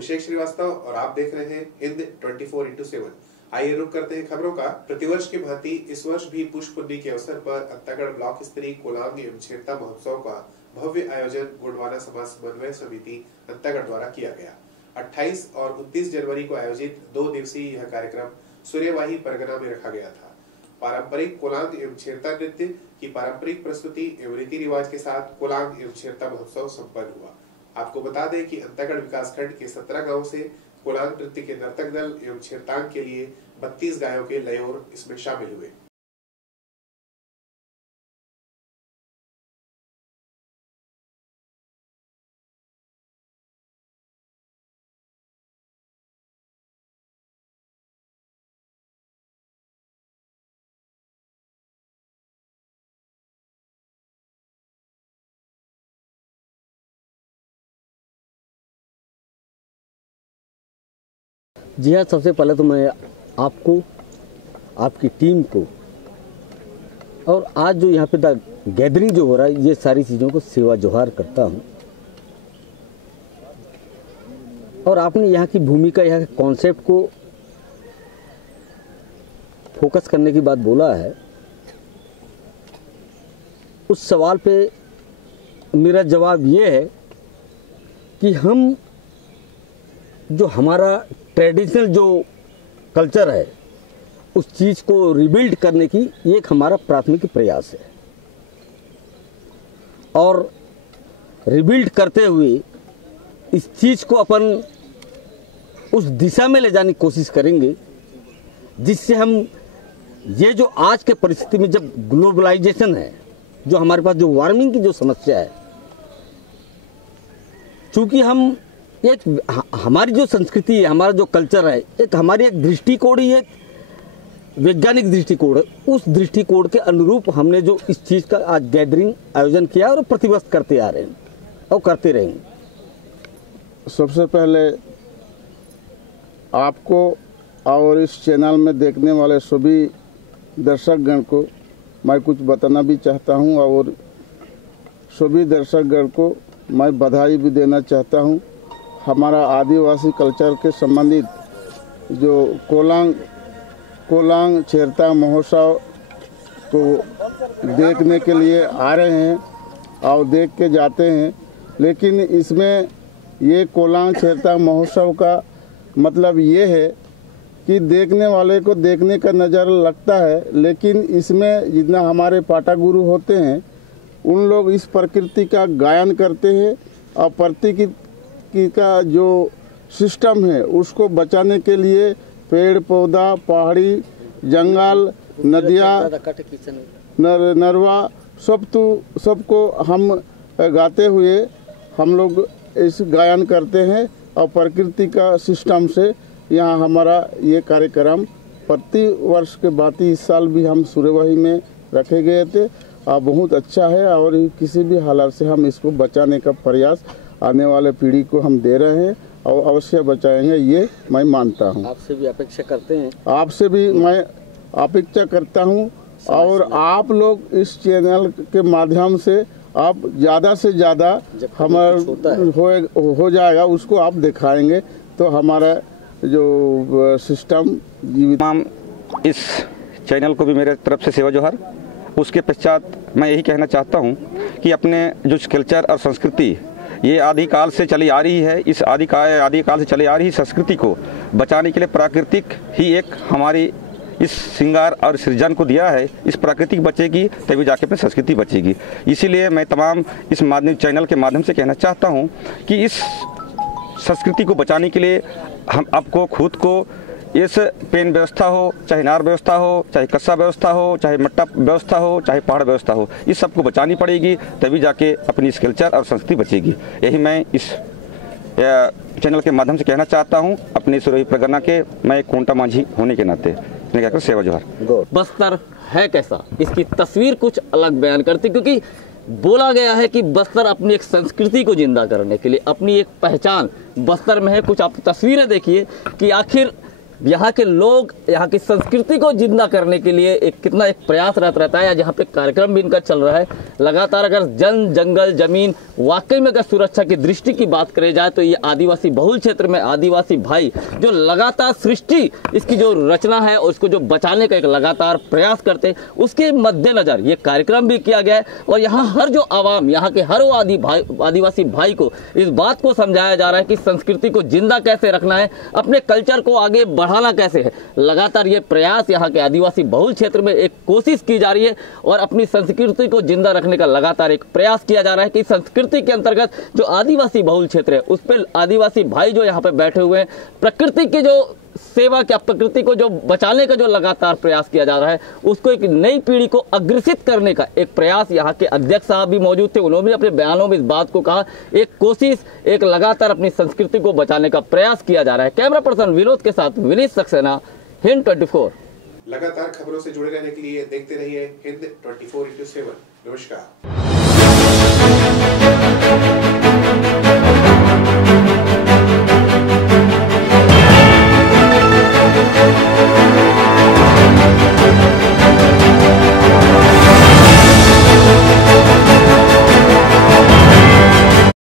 अभिषेक श्रीवास्तव और आप देख रहे हैं हिंद 24/7। आइए रुक करते हैं खबरों का। प्रतिवर्ष की भांति इस वर्ष भी पुष्प पुन्नी के अवसर पर अंतागढ़ ब्लॉक स्तरीय कोलांग एवं छेरता महोत्सव का भव्य आयोजन गोंडवाना समाज समन्वय समिति अंतागढ़ द्वारा किया गया। 28 और 29 जनवरी को आयोजित 2 दिवसीय यह कार्यक्रम सूर्यवाही परगना में रखा गया था। पारंपरिक कोलांग एवं छेरता नृत्य की पारंपरिक प्रस्तुति एवं रीति रिवाज के साथ कोलांग एवं छेरता महोत्सव संपन्न हुआ। आपको बता दें कि अंतागढ़ विकासखंड के 17 गांव से कोलांग नृत्य के नर्तक दल एवं छेरतांग के लिए 32 गायों के लयोर इसमें शामिल हुए। जी हाँ, सबसे पहले तो मैं आपको, आपकी टीम को और आज जो यहाँ पे गैदरिंग जो हो रहा है, ये सारी चीज़ों को सेवा जोहार करता हूँ। और आपने यहाँ की भूमिका, यहाँ के कॉन्सेप्ट को फोकस करने की बात बोला है। उस सवाल पे मेरा जवाब ये है कि हम जो हमारा ट्रेडिशनल जो कल्चर है, उस चीज़ को रिबिल्ड करने की एक हमारा प्राथमिक प्रयास है। और रिबिल्ड करते हुए इस चीज़ को अपन उस दिशा में ले जाने की कोशिश करेंगे जिससे हम ये जो आज के परिस्थिति में जब ग्लोबलाइजेशन है, जो हमारे पास जो वार्मिंग की जो समस्या है, चूँकि हम एक हमारी जो संस्कृति है, हमारा जो कल्चर है, एक हमारी एक दृष्टिकोण ही एक वैज्ञानिक दृष्टिकोण है। उस दृष्टिकोण के अनुरूप हमने जो इस चीज़ का आज गैदरिंग आयोजन किया और प्रतिवर्ष करते आ रहे हैं और करते रहेंगे। सबसे पहले आपको और इस चैनल में देखने वाले सभी दर्शकगण को मैं कुछ बताना भी चाहता हूं और सभी दर्शकगण को मैं बधाई भी देना चाहता हूं। हमारा आदिवासी कल्चर के संबंधित जो कोलांग छेरता महोत्सव को देखने के लिए आ रहे हैं और देख के जाते हैं, लेकिन इसमें ये कोलांग छेरता महोत्सव का मतलब ये है कि देखने वाले को देखने का नज़र लगता है, लेकिन इसमें जितना हमारे पाटा गुरु होते हैं उन लोग इस प्रकृति का गायन करते हैं और प्रकृति का जो सिस्टम है उसको बचाने के लिए पेड़ पौधा, पहाड़ी, जंगल, नदियाँ, नरवा सबको हम गाते हुए हम लोग इस गायन करते हैं और प्रकृति का सिस्टम से यहाँ हमारा ये कार्यक्रम प्रति वर्ष के भांति इस साल भी हम सूर्यवाही में रखे गए थे और बहुत अच्छा है। और किसी भी हालत से हम इसको बचाने का प्रयास आने वाले पीढ़ी को हम दे रहे हैं और अवश्य बचाएंगे, ये मैं मानता हूँ। आपसे भी अपेक्षा करते हैं, आपसे भी मैं अपेक्षा करता हूँ और आप लोग इस चैनल के माध्यम से आप ज़्यादा से ज़्यादा हमारा हो जाएगा उसको आप दिखाएंगे तो हमारा जो सिस्टम जीवित। इस चैनल को भी मेरे तरफ से सेवा जोहार। उसके पश्चात मैं यही कहना चाहता हूँ कि अपने जो कल्चर और संस्कृति ये आदिकाल से चली आ रही है, इस आदिकाल से चली आ रही संस्कृति को बचाने के लिए प्राकृतिक ही एक हमारी इस श्रृंगार और सृजन को दिया है। इस प्राकृतिक बचेगी तभी जाके अपनी संस्कृति बचेगी। इसीलिए मैं तमाम इस चैनल के माध्यम से कहना चाहता हूँ कि इस संस्कृति को बचाने के लिए हम आपको खुद को इस पेन व्यवस्था हो, चाहे नार व्यवस्था हो, चाहे कस्सा व्यवस्था हो, चाहे मट्टा व्यवस्था हो, चाहे पहाड़ व्यवस्था हो, इस सबको बचानी पड़ेगी तभी जाके अपनी इस कल्चर और संस्कृति बचेगी। यही मैं इस चैनल के माध्यम से कहना चाहता हूँ अपनी सूर्यवाही परगना के मैं एक कोंटा मांझी होने के नाते मैं कहकर सेवा जोहार। बस्तर है कैसा, इसकी तस्वीर कुछ अलग बयान करती, क्योंकि बोला गया है कि बस्तर अपनी एक संस्कृति को जिंदा करने के लिए, अपनी एक पहचान बस्तर में है। कुछ आप तस्वीरें देखिए कि आखिर यहाँ के लोग यहाँ की संस्कृति को जिंदा करने के लिए कितना एक प्रयासरत रहता है। यहाँ पे कार्यक्रम भी इनका चल रहा है लगातार। अगर जंगल जमीन वाकई में अगर सुरक्षा की दृष्टि की बात करी जाए तो ये आदिवासी बहुल क्षेत्र में आदिवासी भाई जो लगातार सृष्टि इसकी जो रचना है और उसको जो बचाने का एक लगातार प्रयास करते हैं, उसके मद्देनजर ये कार्यक्रम भी किया गया है। और यहाँ हर जो आवाम, यहाँ के हर वो आदिवासी भाई को इस बात को समझाया जा रहा है कि संस्कृति को जिंदा कैसे रखना है, अपने कल्चर को आगे बढ़ाना कैसे है। लगातार ये प्रयास यहाँ के आदिवासी बहुल क्षेत्र में एक कोशिश की जा रही है और अपनी संस्कृति को जिंदा रखने का लगातार एक प्रयास किया जा रहा है कि संस्कृति के अंतर्गत जो आदिवासी बहुल क्षेत्र है उस पर आदिवासी भाई जो यहाँ पे बैठे हुए हैं, प्रकृति की जो सेवा क्या, प्रकृति को जो बचाने का जो लगातार प्रयास किया जा रहा है, उसको एक नई पीढ़ी को अग्रसित करने का एक प्रयास। यहाँ के अध्यक्ष साहब भी मौजूद थे, उन्होंने भी अपने बयानों में इस बात को कहा, एक कोशिश, एक लगातार अपनी संस्कृति को बचाने का प्रयास किया जा रहा है। कैमरा पर्सन विनोद के साथ विनीत सक्सेना, हिंद 24। लगातार खबरों से जुड़े रहने के लिए देखते रहिए हिंद 24/7। नमस्कार।